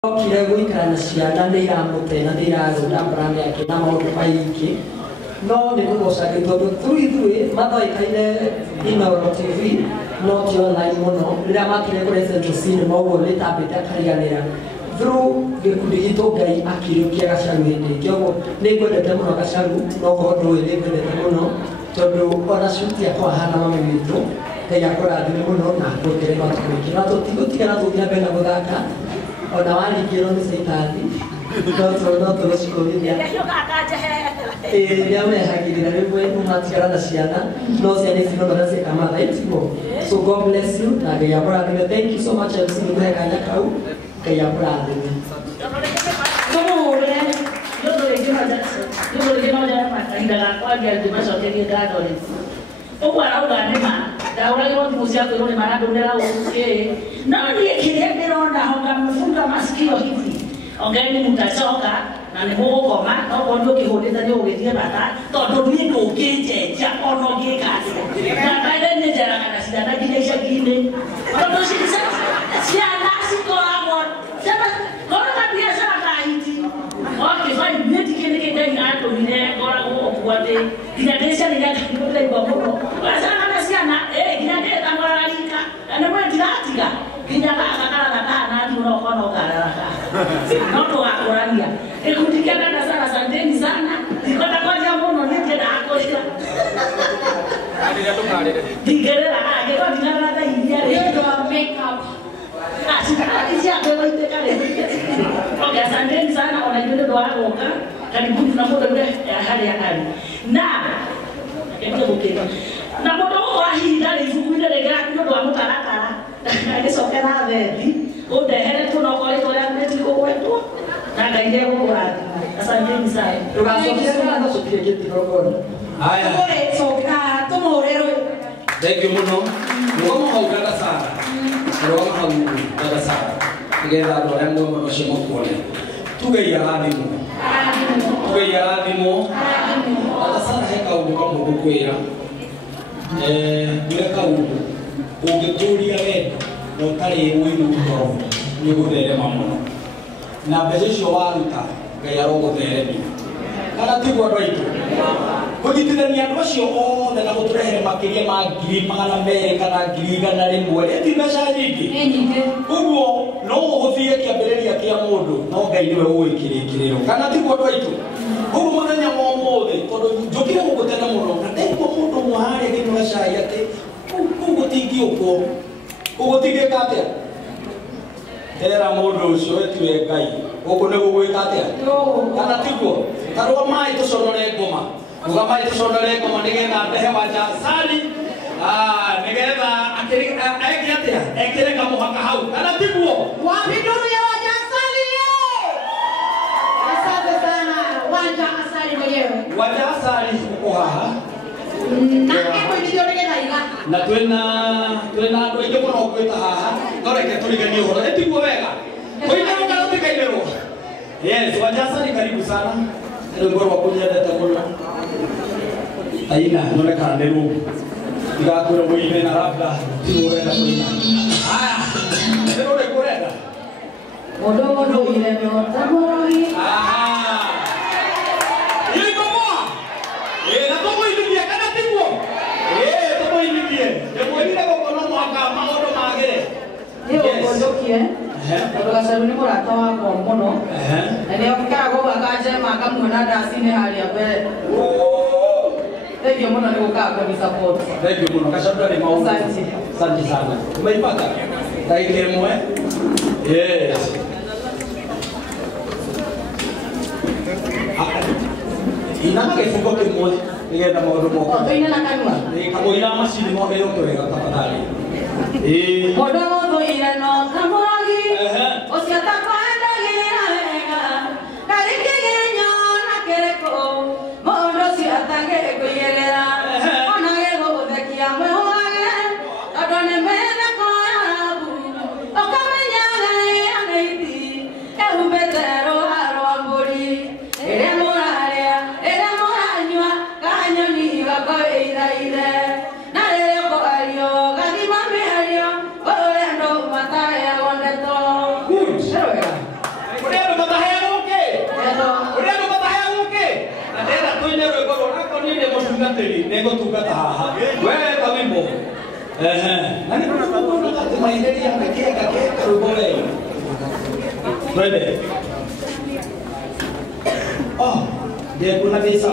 Kira guikara na ciana nĩ iramũtena nĩ irarũra brand yake na maũndũ maingĩ no nĩ gũgocagĩ tondũ ithuĩ mathoĩkaine Inooro TV no ti online mũno rĩrĩa makire kũrĩ Central Cinema ũguo nĩtambĩte akariganĩra through gĩkundi gitũ Ngai akĩrĩũkia Gacaru hĩndĩ ĩngĩ ũguo nĩngwendete mũno Gacaru no ũndũ ũyũ nĩngwendete mũno tondũ ona shoot yakwa hana mami witũ Ngai akũrathime mũno na akuongerere matukũ maingĩ na tũtigũtigana tũthiĩ mbere na gũthaka ona waringirwo nĩ Saitani no tũgũcikurithia rĩrĩa mehagĩrĩra rĩmwe ũmatigana na ciana no ciana ici no cieka mathaitimo so God bless you na Ngai akũrathime. Thank you so much MC nĩkũhe kanya kau Ngai akũrathime. Okwara uganema daura yo muzia kwa ni marado ndera uke na ndiye kirende ronda honga mfunga masikio hivi ongeni mutachoka na ni mugoma no kondo kihudita ni ugithie bata tondu ni ndungije ja ono gikasi na kaide ni jara kana sida na gideisha gine tondu sisa sia nasiko amor sema kono na biashara kaiti okay fine neti kene kende ato ni ngora okuwate gideisha ni ngaka ni kwa mono wasana na sia na gidade tamoralika na mwe dilatiga gidaka akakala na ati unaokono karaka noto akorania ekutikana na sana asanteni sana nikota kwanza mono nike na akoira digerera ake kwa dinara hata india ndio makeup asikalizia kwa ite kale okay asanteni sana unajua ndio wako karibuni na moto ile hali ya hali na ndio bukeka na moto wa hii ndani ifukuinde lega ndio wa mutarakara agisokera thethi udehere tuno kwa ile ya meti kwetu na Ngai gũkũrathima. Asanteni sana. Ndũgacokere na tũtige kĩtirogoro. Haya. Tũmũrĩrwo. Thank you mũno. Mũgomo hau gaga sana. Mũgomo hau gaga sana. Nĩgetha andũ arĩa mũgomo ũcio mũkuone. Tuge irathimo. Tuge irathimo. Gaga sana he kaũndũ kamwe ngũkwĩra. Nĩ kaũndũ ũngĩtũũria wendo na ũtarĩ wĩru ngoro nĩ gũtherema mũno. Na mbeca icio waruta Ngai arogũtheremia kana tiguo andũ aitũ kũnyitithania andũ acio othe na gũtũrehere makĩria ma 200,000 kana 100,000 ti mbeca nyingĩ ũguo no ũgũthie kĩambĩrĩria kĩa mũndũ no Ngai nĩwe ũĩ kĩrĩkĩrĩro kana tiguo andũ aitũ ũguo mũthenya wa ũmũthĩ tondũ njũkire gũgũtena mũno na ndaigua mũndũ ũmwe harĩa gĩnyua cai atĩ kũu gũtingĩũkwo ũgũtingĩka atĩa era mũndũ ũcio etiwe Ngai gũkũ nĩ gũgwĩka atĩa kana tiguo tarũa maĩ tũconore ngoma uga maĩ tũconore ngoma nĩgetha ndehe Wanja Asali nĩgetha eke atĩa ekĩre kamũhaka hau kana tiguo Wapinduria Wanja Asali asante sana Wanja Asali mwenyewe Wanja Asali uko haha na eko ndio nĩgetha iga na twĩna andũ aingĩ mũno gwĩta haha no reke tũriganie ũhoro tiguo wega kũinĩrwo kana tũtikainĩrwo. Yes, Wanja Asali karibu sana. Ndio ngoro wakunyendete mũno. Aina nonekana nĩ rũmu. Igakwĩra mũine na labda tiũrenda kũina. Haya, ndio ndio kũrenda. Mũndũ ile no tamori. Iko moa. Na tũmũinithie kana tiguo. Tũmũinithie. Ndĩmwĩrire gũkorwo mwaka maũndũ magĩre. Nĩũkũndokie. Tondũ Gacaru nĩ mũrata wakwa mũno. Na nĩ okĩraga gũgaka njema akamuona ndaci-inĩ harĩa mbere. Thank you mũno nĩ gũkaga kũni-support. Thank you mũno. Gacaru ndarĩ maũndũ. Asante sana. Umeipata? Dakika ĩmwe. Yes. Inama gĩbungo kĩmwe nĩgetha maũndũ moka. Tũine na kanua. Kamũira macini moheroke wega tafadhali. Mũndũ ũthũire no kamũragi. Ũcio takwendagira wega. Karĩ kĩgenyo na kĩrĩkũ. Mũndũ ũcio atangĩrĩ kũigĩrĩra. Ona gĩgũgũthekia mwĩhũage. Tondũ nĩ mĩtheko ya Arabu. Ũkamenya Ngai nĩ iti. Ehumbĩte rũa rwa mbũri. Rĩrĩa mũrarĩa, rĩrĩa mũranyua. Kanyoni gakoĩiraire. Na rĩrĩa ũkũario gathima mĩario. Ũrĩa andũ matarĩ agondeto. Good. mutungatiri nego tungata haha we kawimbo nani kuna kati maendeleo ya keke rubole twende dia kuna desa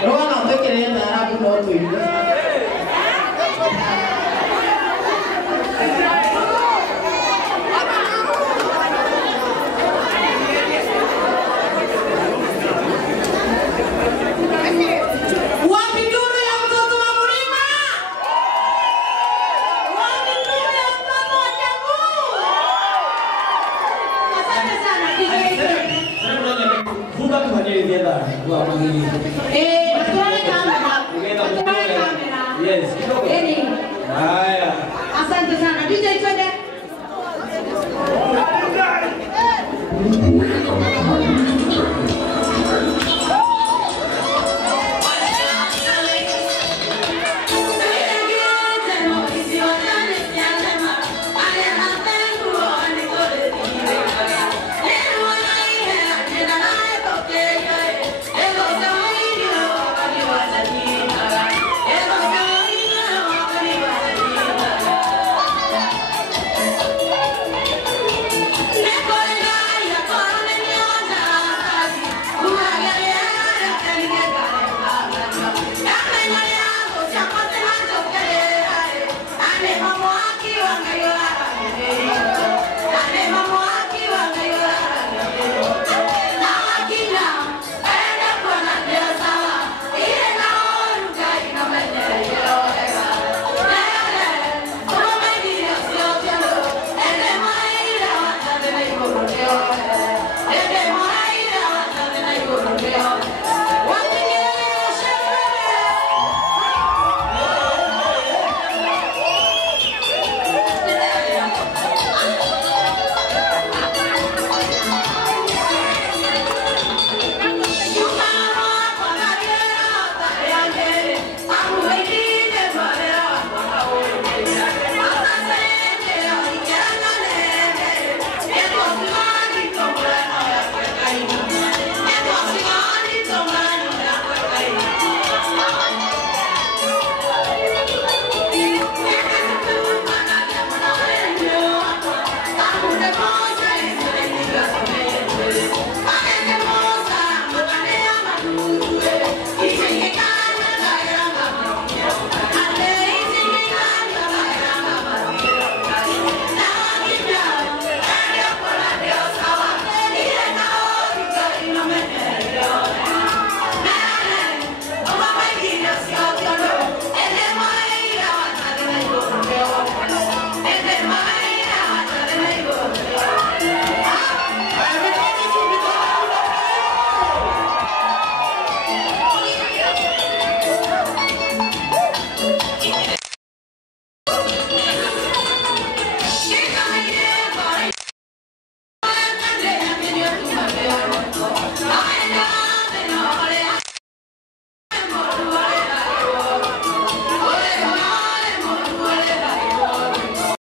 Rola, no te quería dar a tu